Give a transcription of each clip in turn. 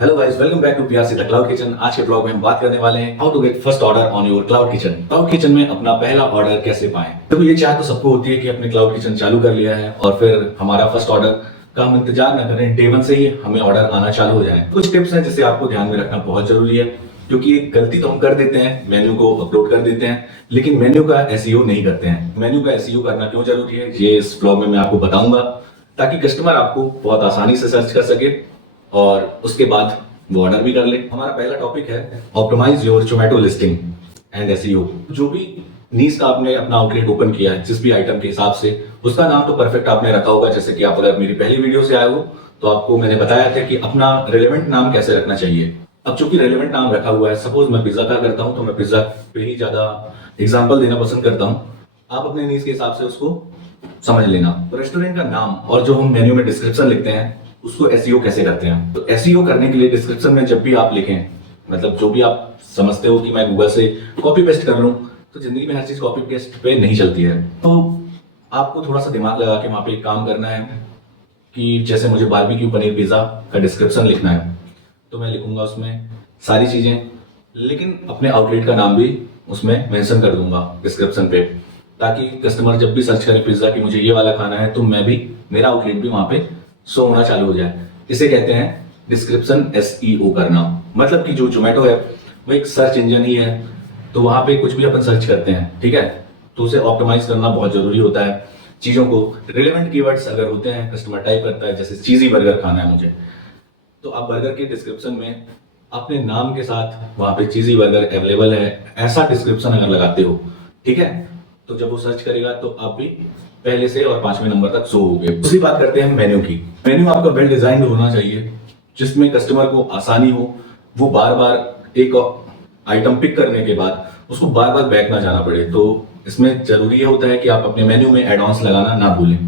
Hello guys, welcome back to PRC the cloud kitchen. आज के blog में हम बात करने वाले हैं how to get first order on your cloud kitchen. Cloud kitchen में अपना पहला ऑर्डर कैसे पाएं। तो ये चाह तो सबको होती है कि अपने क्लाउड किचन चालू कर लिया है और फिर हमारा फर्स्ट ऑर्डर का हम इंतजार न करें, डे 1 से ही हमें ऑर्डर आना चालू हो जाए। कुछ टिप्स हैं जिसे आपको ध्यान में रखना बहुत जरूरी है, क्योंकि एक गलती तो हम कर देते हैं, मेन्यू को अपलोड कर देते हैं, लेकिन मेन्यू का एसईओ नहीं करते हैं। मेन्यू का एसईओ करना क्यों जरूरी है, ये इस ब्लॉग में मैं आपको बताऊंगा, ताकि कस्टमर आपको बहुत आसानी से सर्च कर सके और उसके बाद वो ऑर्डर भी कर ले। हमारा पहला टॉपिक है optimise your Zomato listing and SEO. जो भी नीश का आपने अपना आउटलेट ओपन किया है, जिस भी आइटम के हिसाब से, उसका नाम तो परफेक्ट आपने रखा होगा। जैसे कि आप अगर मेरी पहली वीडियो से आए हो तो आपको मैंने बताया था कि अपना रेलेवेंट नाम कैसे रखना चाहिए। अब चूंकि रेलेवेंट नाम रखा हुआ है, सपोज मैं पिज्जा का करता हूं तो मैं पिज्जा पे ही ज्यादा एग्जाम्पल देना पसंद करता हूं। आप अपने नीश के हिसाब से उसको समझ लेना। तो रेस्टोरेंट का नाम और जो हम मेन्यू में डिस्क्रिप्शन लिखते हैं उसको एसईओ कैसे करते हैं। तो एसईओ करने के लिए डिस्क्रिप्शन में जब भी आप लिखें, मतलब जो भी आप समझते हो कि मैं गूगल से कॉपी पेस्ट कर लूं, तो जिंदगी में हर चीज कॉपी पेस्ट पे नहीं चलती है। तो आपको थोड़ा सा दिमाग लगा के वहां पे एक काम करना है कि जैसे मुझे बारबेक्यू पनीर पिज्जा का डिस्क्रिप्शन लिखना है तो मैं लिखूंगा उसमें सारी चीजें, लेकिन अपने आउटलेट का नाम भी उसमें मेंशन कर दूंगा डिस्क्रिप्शन पे, ताकि कस्टमर जब भी सर्च करे पिज्जा की मुझे ये वाला खाना है, तो मैं भी, मेरा आउटलेट भी वहां पे शो होना चालू हो जाए। इसे कहते हैं डिस्क्रिप्शन एसईओ करना। मतलब कि जो जोमेटो है वो एक सर्च इंजन ही है, तो वहां पे कुछ भी अपन सर्च करते हैं, ठीक है, तो उसे ऑप्टिमाइज करना बहुत जरूरी होता है। चीजों को रिलेवेंट कीवर्ड्स अगर होते हैं, कस्टमर टाइप करता है जैसे चीजी बर्गर खाना है मुझे, तो आप बर्गर के डिस्क्रिप्शन में अपने नाम के साथ वहां पे चीजी बर्गर अवेलेबल है ऐसा डिस्क्रिप्शन अगर लगाते हो, ठीक है, तो जब वो सर्च करेगा तो आप भी पहले से और 5वें नंबर तक शो होगे। दूसरी बात करते हैं मेन्यू की। मेन्यू आपका वेल डिजाइंड होना चाहिए, जिसमें कस्टमर को आसानी हो, वो बार बार एक आइटम पिक करने के बाद उसको बार बार बैक ना जाना पड़े। तो इसमें जरूरी ये होता है कि आप अपने मेन्यू में एड ऑन्स लगाना ना भूलें।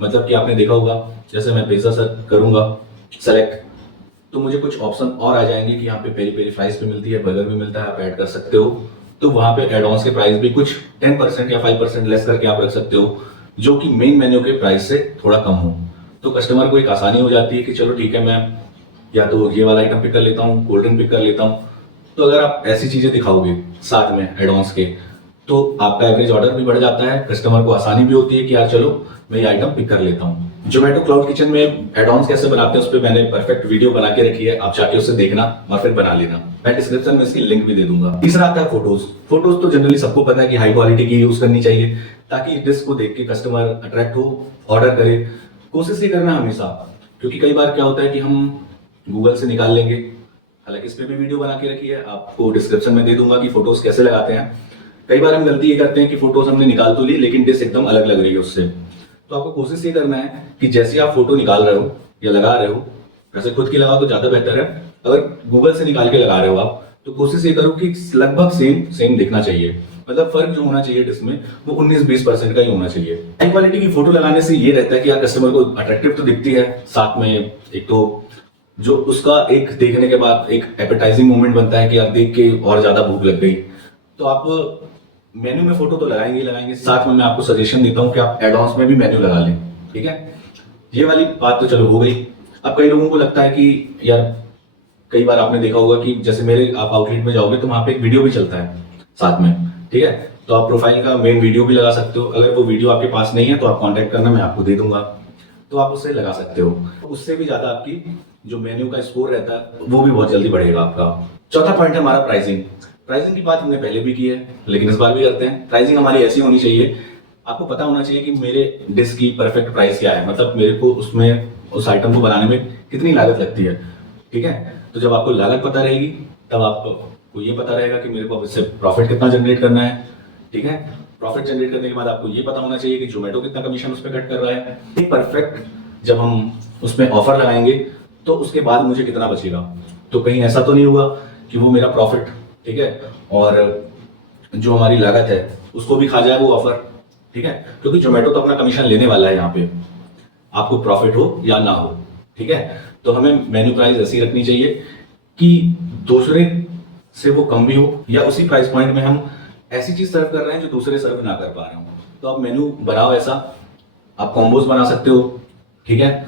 मतलब कि आपने देखा होगा, जैसे मैं पिज्जा सर्च करूंगा सेलेक्ट, तो मुझे कुछ ऑप्शन और आ जाएंगे कि यहाँ पे पेरी पेरी फ्राइज भी मिलती है, बर्गर भी मिलता है, आप ऐड कर सकते हो। तो वहां पे एड ऑन्स के प्राइस भी कुछ 10% या 5% लेस करके आप रख सकते हो, जो कि मेन मेन्यू के प्राइस से थोड़ा कम हो। तो कस्टमर को एक आसानी हो जाती है कि चलो ठीक है, मैं या तो ये वाला आइटम पिक कर लेता हूँ, कोल्ड ड्रिंक पिक कर लेता हूँ। तो अगर आप ऐसी चीजें दिखाओगे साथ में एड ऑन्स के, तो आपका एवरेज ऑर्डर भी बढ़ जाता है, कस्टमर को आसानी भी होती है कि यार चलो मैं ये आइटम पिक कर लेता हूँ। जोमेटो क्लाउड किचन में एड ऑन्स कैसे बनाते हैं उस पर मैंने परफेक्ट वीडियो बना के रखी है, आप जाके उसे देखना और फिर बना लेना। मैं डिस्क्रिप्शन में इसकी लिंक भी दे दूंगा। तीसरा आता है फोटोज। फोटोज तो जनरली सबको पता है कि हाई क्वालिटी की यूज करनी चाहिए, ताकि डिश को देख के कस्टमर अट्रैक्ट हो, ऑर्डर करे। कोशिश ही करना हमेशा, क्योंकि कई बार क्या होता है कि हम गूगल से निकाल लेंगे, हालांकि इस पे भी वीडियो बना के रखी है, आपको डिस्क्रिप्शन में दे दूंगा कि फोटोज कैसे लगाते हैं। कई बार हम गलती ये करते हैं कि फोटोज हमने निकाल तो ली, लेकिन डिश एकदम अलग लग रही है उससे। तो आपको कोशिश ये करना है कि जैसे आप फोटो निकाल रहे हो या लगा रहे हो, वैसे खुद की लगाओ तो ज्यादा बेहतर है। अगर गूगल से निकाल के लगा रहे हो आप, तो कोशिश ये करो कि लगभग सेम सेम दिखना चाहिए। मतलब फर्क जो होना चाहिए डिश में वो 19-20% का ही होना चाहिए। हाई क्वालिटी की फोटो लगाने से ये रहता है कि यार कस्टमर को अट्रैक्टिव तो दिखती है, साथ में एक तो जो उसका एक देखने के बाद एक एपेटाइजिंग मोमेंट बनता है कि यार देख के और ज्यादा भूख लग गई। तो आप मेन्यू में फोटो तो लगाएंगे ही लगाएंगे, साथ में मैं आपको सजेशन देता हूँ कि आप एड ऑन्स में भी मेन्यू लगा लें, ठीक है। ये वाली बात तो चलो हो गई। अब कई लोगों को लगता है कि यार, कई बार आपने देखा होगा कि जैसे मेरे आप आउटलेट में जाओगे तो वहां पे एक वीडियो भी चलता है साथ में, ठीक है, तो आप प्रोफाइल का मेन वीडियो भी लगा सकते हो। अगर वो वीडियो आपके पास नहीं है तो आप कॉन्टेक्ट करना, मैं आपको दे दूंगा, तो आप उसे लगा सकते हो। उससे भी ज्यादा आपकी जो मेन्यू का स्कोर रहता है वो भी बहुत जल्दी बढ़ेगा आपका। चौथा पॉइंट है हमारा प्राइसिंग। प्राइसिंग की बात हमने पहले भी की है, लेकिन इस बार भी करते हैं। प्राइसिंग हमारी ऐसी होनी चाहिए, आपको पता होना चाहिए कि मेरे डिश की परफेक्ट प्राइस क्या है, मतलब मेरे को उसमें उस आइटम को बनाने में कितनी लागत लगती है, ठीक है। तो जब आपको लागत पता रहेगी तब आपको ये पता रहेगा कि मेरे को अब इससे प्रॉफिट कितना जनरेट करना है, ठीक है। प्रॉफिट जनरेट करने के बाद आपको ये पता होना चाहिए कि जोमेटो कितना कमीशन उस पर कट कर रहा है। एक परफेक्ट जब हम उसमें ऑफर लगाएंगे तो उसके बाद मुझे कितना बचेगा, तो कहीं ऐसा तो नहीं होगा कि वो मेरा प्रॉफिट, ठीक है, और जो हमारी लागत है उसको भी खा जाए वो ऑफर, ठीक है। क्योंकि जोमेटो तो अपना कमीशन लेने वाला है यहाँ पे, आपको प्रॉफिट हो या ना हो, ठीक है। तो हमें मेन्यू प्राइस ऐसी रखनी चाहिए कि दूसरे से वो कम भी हो, या उसी प्राइस पॉइंट में हम ऐसी चीज सर्व कर रहे हैं जो दूसरे सर्व ना कर पा रहे हो। तो आप मेन्यू बनाओ ऐसा, आप कॉम्बोज बना सकते हो, ठीक है।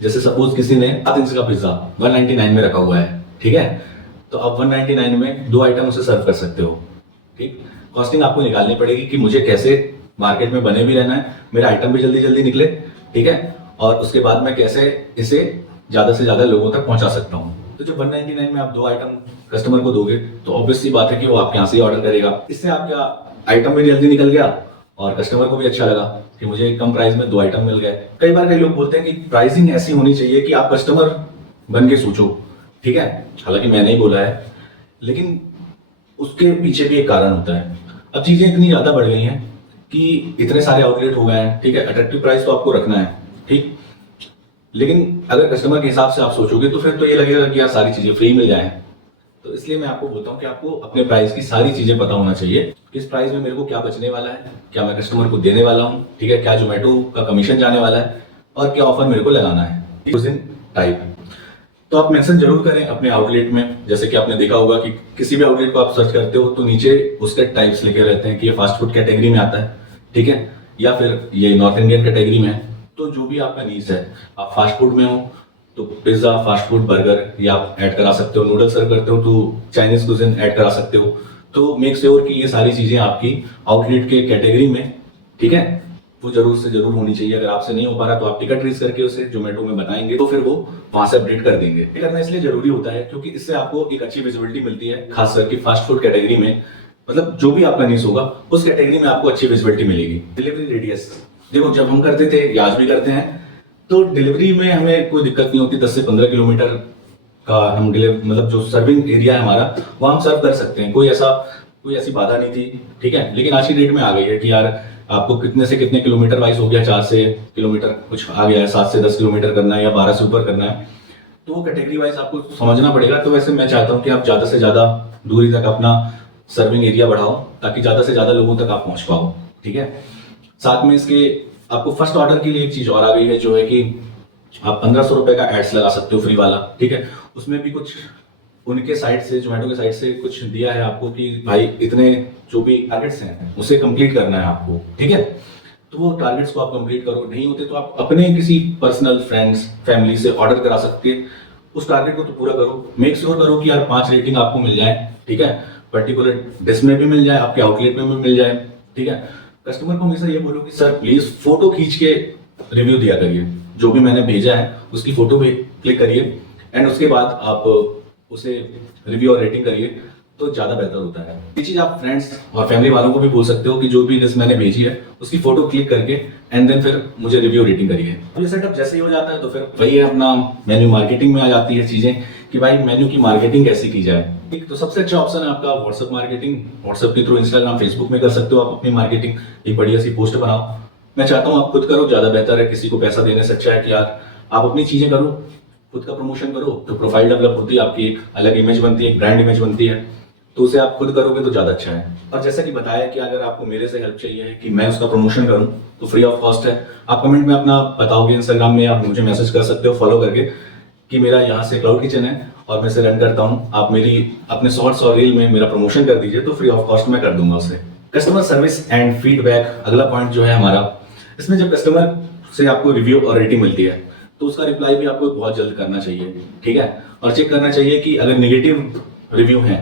जैसे सपोज किसी ने 7 इंच का पिज्जा 199 में रखा हुआ है, ठीक है, तो आप 199 में 2 आइटम उसे सर्व कर सकते हो। ठीक, कॉस्टिंग आपको निकालनी पड़ेगी कि मुझे कैसे मार्केट में बने भी रहना है, मेरा आइटम भी जल्दी जल्दी निकले, ठीक है, और उसके बाद मैं कैसे इसे ज्यादा से ज्यादा लोगों तक पहुंचा सकता हूँ। तो जब 199 में आप 2 आइटम कस्टमर को दोगे तो ऑब्वियस सी बात है कि वो आपके यहाँ से ही ऑर्डर करेगा। इससे आपका आइटम भी जल्दी निकल गया और कस्टमर को भी अच्छा लगा कि मुझे कम प्राइस में 2 आइटम मिल गए। कई बार कई लोग बोलते हैं कि प्राइसिंग ऐसी होनी चाहिए कि आप कस्टमर बन के सोचो, ठीक है, हालांकि मैंने ही बोला है, लेकिन उसके पीछे भी एक कारण होता है। अब चीजें इतनी ज्यादा बढ़ गई हैं कि इतने सारे आउटलेट हो गए हैं, ठीक है, अट्रैक्टिव प्राइस तो आपको रखना है, ठीक, लेकिन अगर कस्टमर के हिसाब से आप सोचोगे तो फिर तो ये लगेगा कि यार सारी चीजें फ्री मिल जाएं। तो इसलिए मैं आपको बोलता हूँ कि आपको अपने प्राइस की सारी चीजें पता होना चाहिए, किस प्राइस में मेरे को क्या बचने वाला है, क्या मैं कस्टमर को देने वाला हूँ, ठीक है, क्या जोमेटो का कमीशन जाने वाला है और क्या ऑफर मेरे को लगाना है उस दिन टाइप। तो आप मेंशन जरूर करें अपने आउटलेट में। जैसे कि आपने देखा होगा कि किसी भी आउटलेट को आप सर्च करते हो तो नीचे उसके टाइप्स लिखे रहते हैं कि ये फास्ट फूड कैटेगरी में आता है, ठीक है, या फिर ये नॉर्थ इंडियन कैटेगरी में है। तो जो भी आपका नीड्स है, आप फास्ट फूड में हो तो पिज्जा, फास्ट फूड, बर्गर ये आप ऐड करा सकते हो, नूडल्स सर्व करते हो तो चाइनीज कुजिन ऐड करा सकते हो। तो मेक श्योर कि ये सारी चीजें आपकी आउटलेट के कैटेगरी में, ठीक है, वो जरूर से जरूर होनी चाहिए। अगर आपसे नहीं हो पा रहा तो आप टिकट रेज करके उसे जोमेटो में बताएंगे तो फिर वो वहां से अपडेट कर देंगे। ये करना इसलिए जरूरी होता है क्योंकि इससे आपको एक अच्छी विजिबिलिटी मिलती है, खास करके फास्ट फूड कैटेगरी में, मतलब जो भी आपका नीड्स होगा उस कैटेगरी में आपको अच्छी विजिबिलिटी मिलेगी। डिलीवरी रेडियस, देखो जब हम करते थे या आज भी करते हैं तो डिलीवरी में हमें कोई दिक्कत नहीं होती। 10 से 15 किलोमीटर का हम मतलब जो सर्विंग एरिया है हमारा वहाँ हम सर्व कर सकते हैं, कोई ऐसी बाधा नहीं थी, ठीक है। लेकिन आज की डेट में आ गई है कि यार आपको कितने से कितने किलोमीटर वाइज हो गया, 4 से किलोमीटर कुछ आ गया है, 7 से 10 किलोमीटर करना है या 12 से ऊपर करना है, तो वो कैटेगरी वाइज आपको समझना पड़ेगा। तो वैसे मैं चाहता हूँ कि आप ज्यादा से ज्यादा दूरी तक अपना सर्विंग एरिया बढ़ाओ ताकि ज्यादा से ज्यादा लोगों तक आप पहुंच पाओ, ठीक है। साथ में इसके आपको फर्स्ट ऑर्डर के लिए एक चीज और आ गई है जो है कि आप 1500 रुपए का एड्स लगा सकते हो फ्री वाला, ठीक है। उसमें भी कुछ उनके साइड से, जोमेटो के साइड से कुछ दिया है आपको कि भाई इतने जो भी टारगेट्स हैं उसे कंप्लीट करना है आपको, ठीक है। तो वो टारगेट्स को आप कंप्लीट करो, नहीं होते तो आप अपने किसी पर्सनल फ्रेंड्स फैमिली से ऑर्डर करा सकते, उस टारगेट को तो पूरा करो। मेक श्योर करो कि यार 5 रेटिंग आपको मिल जाए, ठीक है, पर्टिकुलर डिश में भी मिल जाए, आपके आउटलेट में भी मिल जाए, ठीक है। कस्टमर को हमेशा ये बोलो कि सर प्लीज फोटो खींच के रिव्यू दिया करिए, जो भी मैंने भेजा है उसकी फोटो भी क्लिक करिए एंड उसके बाद आप उसे रिव्यू और रेटिंग करिए तो ज्यादा बेहतर होता है। ये चीज आप फ्रेंड्स और फैमिली वालों को भी बोल सकते हो कि जो भी डिश मैंने भेजी है उसकी फोटो क्लिक करके एंड देन फिर मुझे रिव्यू रेटिंग करिए। अब ये सेटअप जैसे ही हो जाता है तो फिर वही है अपना मेन्यू मार्केटिंग में आ जाती है चीजें कि भाई मेन्यू की मार्केटिंग कैसे की जाए। एक तो सबसे अच्छा ऑप्शन है आपका व्हाट्सएप मार्केटिंग। व्हाट्सएप के थ्रू इंस्टाग्राम, फेसबुक में कर सकते हो आप अपनी मार्केटिंग। एक बढ़िया सी पोस्ट बनाओ, मैं चाहता हूँ आप खुद करो, ज्यादा बेहतर है। किसी को पैसा देने से अच्छा है कि यार आप अपनी चीजें करो, खुद का प्रमोशन करो, तो प्रोफाइल डेवलप होती है, आपकी एक अलग इमेज बनती है, एक ब्रांड इमेज बनती है, तो उसे आप खुद करोगे तो ज्यादा अच्छा है। और जैसा कि बताया कि अगर आपको मेरे से हेल्प चाहिए कि मैं उसका प्रमोशन करूं तो फ्री ऑफ कॉस्ट है। आप कमेंट में अपना बताओगे इंस्टाग्राम में, आप मुझे मैसेज कर सकते हो फॉलो करके कि मेरा यहाँ से क्लाउड किचन है और मैं इसे रन करता हूँ, आप मेरी अपने शॉर्ट्स और रील में मेरा प्रमोशन कर दीजिए तो फ्री ऑफ कॉस्ट मैं कर दूंगा उसे। कस्टमर सर्विस एंड फीडबैक अगला पॉइंट जो है हमारा। इसमें जब कस्टमर से आपको रिव्यू और रेटिंग मिलती है तो उसका रिप्लाई भी आपको बहुत जल्द करना चाहिए, ठीक है, और चेक करना चाहिए कि अगर नेगेटिव रिव्यू है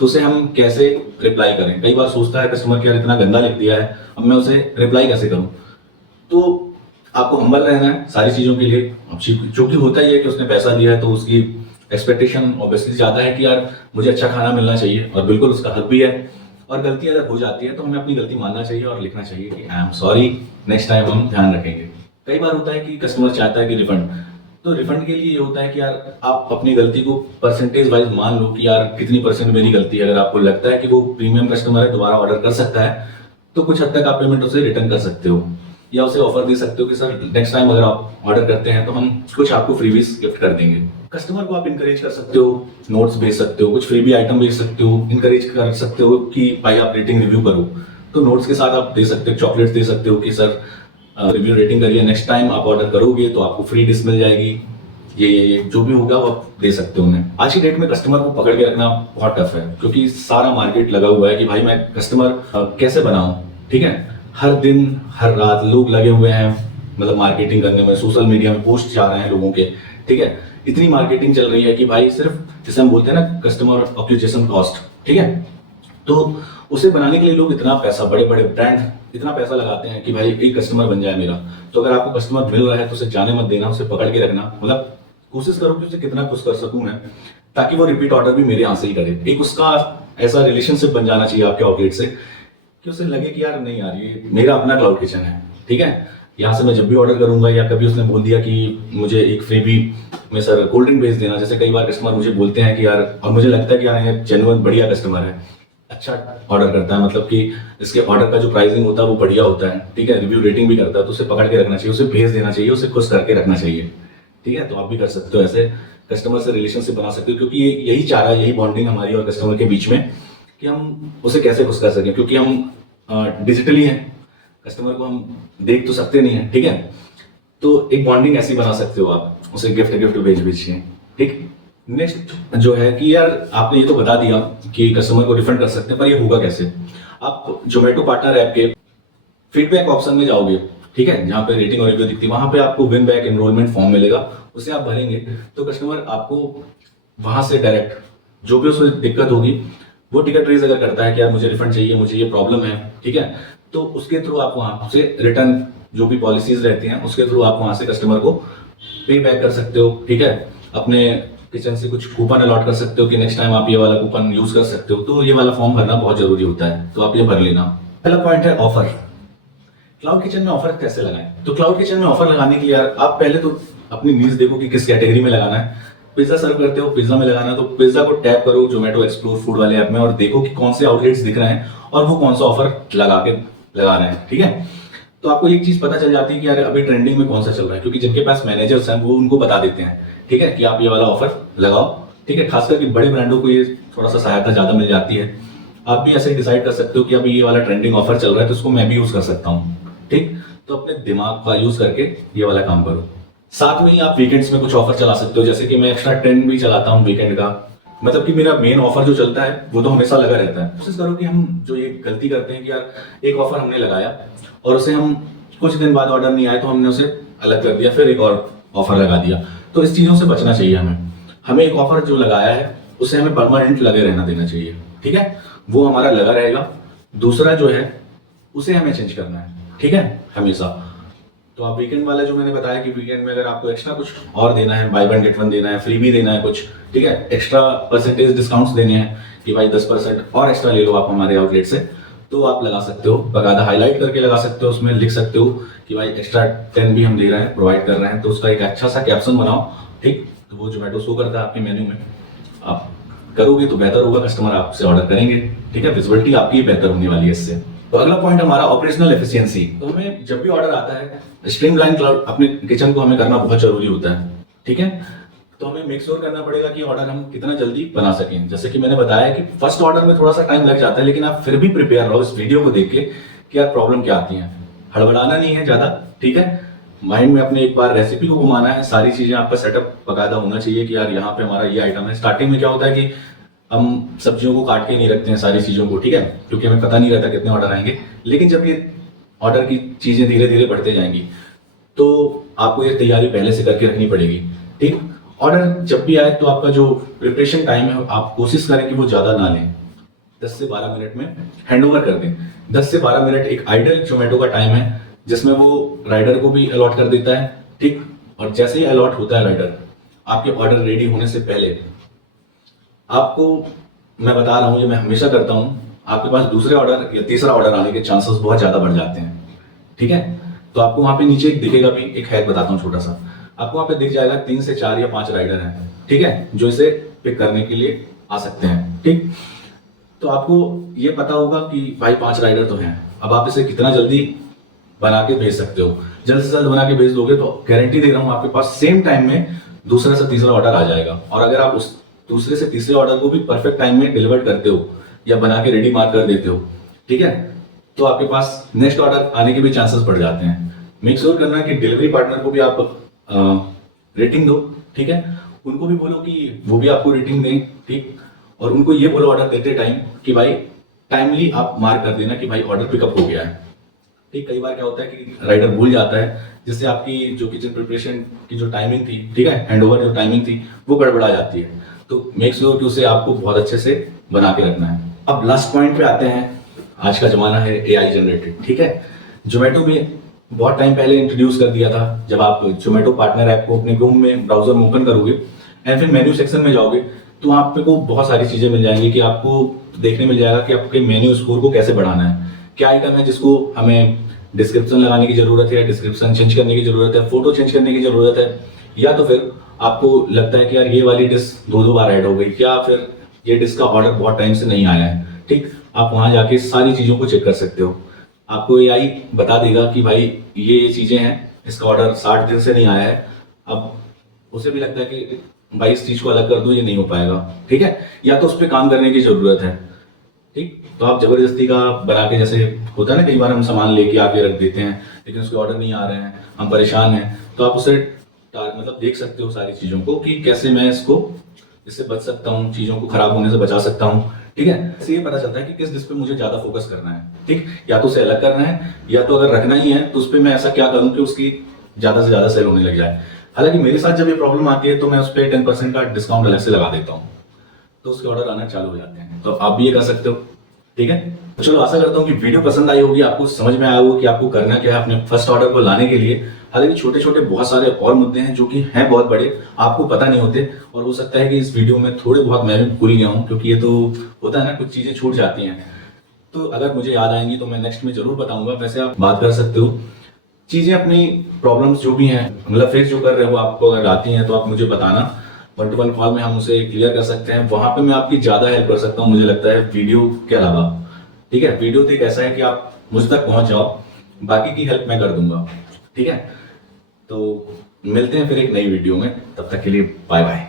तो उसे हम कैसे रिप्लाई करें। कई बार सोचता है कस्टमर कि यार इतना गंदा लिख दिया है, अब मैं उसे रिप्लाई कैसे करूं। तो आपको हम्बल रहना है सारी चीजों के लिए। क्योंकि होता ही है कि उसने पैसा दिया है तो उसकी एक्सपेक्टेशन ऑब्वियसली ज्यादा है कि यार मुझे अच्छा खाना मिलना चाहिए, और बिल्कुल उसका हक भी है। और गलती अगर हो जाती है तो हमें अपनी गलती मानना चाहिए और लिखना चाहिए कि I am sorry, next time हम ध्यान रखेंगे। कई बार होता है कि कस्टमर चाहता है कि रिफंड, तो रिफंड के लिए ये होता है कि यार आप अपनी गलती को परसेंटेज वाइज मान लो कि यार कितनी परसेंट मेरी गलती है। अगर आपको लगता है कि वो प्रीमियम कस्टमर है, दोबारा ऑर्डर कर सकता है, तो कुछ हद तक आप पेमेंट उसे रिटर्न कर सकते हो या उसे ऑफर दे सकते हो कि सर नेक्स्ट टाइम अगर आप ऑर्डर करते हैं तो हम कुछ आपको फ्रीबीज गिफ्ट कर देंगे। कस्टमर को आप इंकरेज कर सकते हो, नोट्स भेज सकते हो, कुछ फ्रीबी आइटम भेज सकते हो, इंकरेज कर सकते हो कि भाई आप रेटिंग रिव्यू करो, तो नोट्स के साथ आप दे सकते हो, चॉकलेट्स दे सकते हो कि सर रिव्यू रेटिंग करिए, नेक्स्ट टाइम आप ऑर्डर करोगे तो आपको फ्री डिश मिल जाएगी, ये जो भी होगा वो आप दे सकते हो उन्हें। आज की डेट में कस्टमर को पकड़ के रखना बहुत टफ है क्योंकि सारा मार्केट लगा हुआ है कि भाई मैं कस्टमर कैसे बनाऊं, ठीक है। हर दिन हर रात लोग लगे हुए हैं मतलब मार्केटिंग करने में, सोशल मीडिया में पोस्ट जा रहे हैं लोगों के, ठीक है, इतनी मार्केटिंग चल रही है कि भाई सिर्फ जैसे हम बोलते हैं ना कस्टमर एक्विजिशन कॉस्ट, ठीक है, तो उसे बनाने के लिए लोग इतना पैसा, बड़े बड़े ब्रांड इतना पैसा लगाते हैं कि भाई एक कस्टमर बन जाए मेरा। तो अगर आपको कस्टमर मिल रहा है तो उसे जाने मत देना, उसे पकड़ के रखना, मतलब कोशिश करो कि उसे कितना खुश कर सकूं मैं, ताकि वो रिपीट ऑर्डर भी मेरे यहाँ से ही करे। एक उसका ऐसा रिलेशनशिप बन जाना चाहिए आपके आउटलेट से कि उसे लगे कि यार नहीं यार ये मेरा अपना क्लाउड किचन है, ठीक है, यहाँ से मैं जब भी ऑर्डर करूंगा, या कभी उसने बोल दिया कि मुझे एक फ्रीबी में सर कोल्ड ड्रिंक भेज देना, जैसे कई बार कस्टमर मुझे बोलते हैं कि यार, और मुझे लगता है कि यार ये जेन्युइन बढ़िया कस्टमर है, अच्छा ऑर्डर करता है, मतलब कि इसके ऑर्डर का जो प्राइसिंग होता है वो बढ़िया होता है, ठीक है, रिव्यू रेटिंग भी करता है, तो उसे पकड़ के रखना चाहिए, उसे भेज देना चाहिए, उसे खुश करके रखना चाहिए, ठीक है। तो आप भी कर सकते हो ऐसे, कस्टमर से रिलेशनशिप बना सकते हो, क्योंकि यही चाह रहा है, यही बॉन्डिंग हमारी और कस्टमर के बीच में कि हम उसे कैसे खुश कर सकें, क्योंकि हम डिजिटली हैं, कस्टमर को हम देख तो सकते नहीं है, ठीक है, तो एक बॉन्डिंग ऐसी बना सकते हो आप, उसे गिफ्ट भेज के, ठीक। नेक्स्ट जो है कि यार आपने ये तो बता दिया कि कस्टमर को रिफंड कर सकते हैं, पर ये होगा कैसे? आप जोमेटो पार्टनर ऐप के फीडबैक ऑप्शन में जाओगे, ठीक है, जहाँ पे रेटिंग और रिव्यू दिखती है, वहां पे आपको विन बैक एनरोलमेंट फॉर्म मिलेगा, उसे आप भरेंगे तो कस्टमर आपको वहां से डायरेक्ट जो भी उसको दिक्कत होगी, वो टिकट रेज अगर करता है कि यार मुझे रिफंड चाहिए, मुझे ये प्रॉब्लम है, ठीक है, तो उसके थ्रू आप वहां से रिटर्न जो भी पॉलिसीज रहती हैं उसके थ्रू आप वहां से कस्टमर को पे बैक कर सकते हो, ठीक है, अपने किचन से कुछ कूपन अलॉट कर सकते हो कि नेक्स्ट टाइम आप ये वाला कूपन यूज कर सकते हो। तो ये वाला फॉर्म भरना बहुत जरूरी होता है, तो आप ये भर लेना। पहला पॉइंट है ऑफर। क्लाउड किचन में ऑफर कैसे लगाएं? तो क्लाउड किचन में ऑफर लगाने के लिए यार आप पहले तो अपनी नीड्स देखो कि किस कैटेगरी में लगाना है। पिज्जा सर्व करते हो, पिज्जा में लगाना है तो पिज्जा को टैप करो जोमेटो एक्सप्लोर फूड वाले ऐप में और देखो कि कौन से आउटलेट्स दिख रहे हैं और वो कौन सा ऑफर लगा रहे हैं, ठीक है। तो आपको एक चीज पता चल जाती है कि यार अभी ट्रेंडिंग में कौन सा चल रहा है, क्योंकि जिनके पास मैनेजर्स हैं वो उनको बता देते हैं, ठीक है, कि आप ये वाला ऑफर लगाओ, ठीक है। खासकर कि बड़े ब्रांडों को ये थोड़ा सा सहायता ज्यादा मिल जाती है। आप भी ऐसे डिसाइड कर सकते हो कि अभी ये वाला ट्रेंडिंग ऑफर चल रहा है तो इसको मैं भी यूज कर सकता हूँ, ठीक। तो अपने दिमाग का यूज करके ये वाला काम करो। साथ में ही आप वीकेंड्स में कुछ ऑफर चला सकते हो, जैसे कि मैं एक्स्ट्रा 10 भी चलाता हूँ वीकेंड का, मतलब कि मेरा मेन ऑफर जो चलता है वो तो हमेशा लगा रहता है। कोशिश करो कि हम जो ये गलती करते हैं कि यार एक ऑफर हमने लगाया और उसे हम कुछ दिन बाद ऑर्डर नहीं आए तो हमने उसे अलग कर दिया, फिर एक और ऑफर लगा दिया। तो इस चीजों से बचना चाहिए हमें एक ऑफर जो लगाया है उसे हमें परमानेंट लगे रहना देना चाहिए, ठीक है, वो हमारा लगा रहेगा। दूसरा जो है उसे हमें चेंज करना है, ठीक है, हमेशा। तो आप वीकेंड वाला जो मैंने बताया कि वीकेंड में अगर आपको एक्स्ट्रा कुछ और देना है, बाय वन गेट वन देना है, फ्री भी देना है कुछ, ठीक है, एक्स्ट्रा परसेंटेज डिस्काउंट्स देने हैं कि भाई 10% और एक्स्ट्रा ले लो आप हमारे आउटलेट से, तो आप लगा सकते हो, बकायदा हाईलाइट करके लगा सकते हो, उसमें लिख सकते हो कि भाई एक्स्ट्रा 10 भी हम दे रहे हैं, प्रोवाइड कर रहे हैं, तो उसका एक अच्छा सा कैप्शन बनाओ, ठीक। तो वो जोमेटो शो करता है आपके मेन्यू में, आप करोगे तो बेहतर होगा, कस्टमर आपसे ऑर्डर करेंगे, ठीक है, विजिबिलिटी आपकी बेहतर होने वाली है इससे। तो अगला पॉइंट हमारा ऑपरेशनल एफिशिएंसी। तो हमें जब भी ऑर्डर आता है स्ट्रीमलाइन क्लाउड अपने किचन को हमें करना बहुत जरूरी होता है, ठीक है। तो हमें मेक श्योर करना पड़ेगा कि ऑर्डर हम कितना जल्दी बना सकें। जैसे कि मैंने बताया कि फर्स्ट ऑर्डर में थोड़ा सा टाइम लग जाता है, लेकिन आप फिर भी प्रिपेयर रहो इस वीडियो को देख के कि यार प्रॉब्लम क्या आती है, हड़बड़ाना नहीं है ज्यादा, ठीक है। माइंड में अपने एक बार रेसिपी को घुमाना है, सारी चीजें आपका सेटअप बकायदा होना चाहिए कि यार यहाँ पे हमारा ये आइटम है। स्टार्टिंग में क्या होता है कि हम सब्जियों को काट के नहीं रखते हैं सारी चीजों को, ठीक है, क्योंकि हमें पता नहीं रहता कितने ऑर्डर आएंगे। लेकिन जब ये ऑर्डर की चीजें धीरे धीरे बढ़ते जाएंगी तो आपको ये तैयारी पहले से करके रखनी पड़ेगी, ठीक। ऑर्डर जब भी आए तो आपका जो प्रिपरेशन टाइम है आप कोशिश करें कि वो ज्यादा ना लें, 10 से 12 मिनट में हैंडओवर कर दें। 10 से 12 मिनट एक आइडल जोमेटो का टाइम है जिसमें वो राइडर को भी अलॉट कर देता है, ठीक। और जैसे ही अलॉट होता है राइडर, आपके ऑर्डर रेडी होने से पहले आपको, मैं बता रहा हूँ, ये मैं हमेशा करता हूँ, आपके पास दूसरे ऑर्डर या तीसरा ऑर्डर आने के चांसेस बहुत ज्यादा बढ़ जाते हैं, ठीक है। तो आपको वहां पे नीचे एक दिखेगा भी, एक हैक बताता हूँ छोटा सा, आपको वहां पे दिख जाएगा 3 से 4 या 5 राइडर हैं, ठीक है, जो इसे पिक करने के लिए आ सकते हैं, ठीक। तो आपको ये पता होगा कि भाई 5 राइडर तो हैं, अब आप इसे कितना जल्दी बना के भेज सकते हो। जल्द से जल्द बना के भेज दोगे तो गारंटी दे रहा हूँ आपके पास सेम टाइम में दूसरा से तीसरा ऑर्डर आ जाएगा। और अगर आप उस दूसरे से तीसरे ऑर्डर को भी परफेक्ट टाइम में डिलीवर करते हो या बना के रेडी मार्क कर देते हो, ठीक है, तो आपके पास नेक्स्ट ऑर्डर आने के भी चांसेस बढ़ जाते हैं। मेक श्योर करना कि डिलीवरी पार्टनर को भी आप रेटिंग दो, ठीक है, उनको भी बोलो कि वो भी आपको रेटिंग दें, ठीक। और उनको ये बोलो ऑर्डर देते टाइम कि भाई टाइमली आप मार्क कर देना कि भाई ऑर्डर पिकअप हो गया है। ठीक, कई बार क्या होता है कि राइडर भूल जाता है, जिससे आपकी जो किचन प्रिपरेशन की जो टाइमिंग थी, ठीक है, हैंडओवर जो टाइमिंग थी वो गड़बड़ा जाती है। तो मेक श्योर कि उसे आपको बहुत अच्छे से बना के रखना है। अब लास्ट पॉइंट पे आते हैं। आज का जमाना है एआई जनरेटेड, ठीक है। जोमेटो में बहुत टाइम पहले इंट्रोड्यूस कर दिया था। जब आप जोमेटो पार्टनर ऐप को अपने क्रोम में ब्राउजर में ओपन करोगे एंड फिर मेन्यू सेक्शन में जाओगे तो आपको बहुत सारी चीजें मिल जाएंगी कि आपको देखने मिल जाएगा कि आपके मेन्यू स्कोर को कैसे बढ़ाना है, क्या आइटम है जिसको हमें डिस्क्रिप्शन लगाने की जरूरत है, डिस्क्रिप्शन चेंज करने की जरूरत है, फोटो चेंज करने की जरूरत है, या तो फिर आपको लगता है कि यार ये वाली डिश दो बार ऐड हो गई, क्या फिर ये डिश का ऑर्डर बहुत टाइम से नहीं आया है। ठीक, आप वहां जाके सारी चीजों को चेक कर सकते हो। आपको एआई बता देगा कि भाई ये चीजें हैं, इसका ऑर्डर 60 दिन से नहीं आया है। अब उसे भी लगता है कि भाई इस चीज को अलग कर दो, ये नहीं हो पाएगा, ठीक है, या तो उस पर काम करने की जरूरत है। ठीक, तो आप जबरदस्ती का बना के, जैसे होता है ना, कई बार हम सामान लेके आके रख देते हैं लेकिन उसके ऑर्डर नहीं आ रहे हैं, हम परेशान हैं, तो आप उसे मतलब देख सकते हो सारी चीजों को कि कैसे मैं इससे बच सकता हूँ, चीजों को खराब होने से बचा सकता हूँ। ठीक है, इससे ये पता चलता है कि किस डिश पे मुझे ज्यादा फोकस करना है। ठीक, या तो उसे अलग करना है, या तो अगर रखना ही है तो उस पर मैं ऐसा क्या करूँ कि उसकी ज्यादा से ज्यादा सेल होने लग जाए। हालांकि मेरे साथ जब ये प्रॉब्लम आती है तो मैं उस पर 10% का डिस्काउंट अलग से लगा देता हूँ, तो उसके ऑर्डर आना चालू हो जाते हैं। तो आप भी ये कर सकते हो, ठीक है। तो चलो, आशा करता हूँ कि वीडियो पसंद आई होगी, आपको समझ में आया होगा कि आपको करना क्या है अपने फर्स्ट ऑर्डर को लाने के लिए। हालांकि छोटे छोटे बहुत सारे और मुद्दे हैं जो कि हैं बहुत बड़े, आपको पता नहीं होते, और हो सकता है कि इस वीडियो में थोड़े बहुत मैं भी भूल गया हूँ, क्योंकि ये तो होता है ना, कुछ चीजें छूट जाती हैं। तो अगर मुझे याद आएंगी तो मैं नेक्स्ट में जरूर बताऊंगा। वैसे आप बात कर सकते हो, चीजें अपनी प्रॉब्लम्स जो भी हैं, मतलब फेस जो कर रहे हो, आपको अगर आती हैं तो आप मुझे बताना। 1-to-1 कॉल में हम उसे क्लियर कर सकते हैं, वहां पे मैं आपकी ज्यादा हेल्प कर सकता हूँ, मुझे लगता है, वीडियो के अलावा। ठीक है, वीडियो तो एक ऐसा है कि आप मुझ तक पहुंच जाओ, बाकी की हेल्प मैं कर दूंगा। ठीक है, तो मिलते हैं फिर एक नई वीडियो में, तब तक के लिए बाय बाय।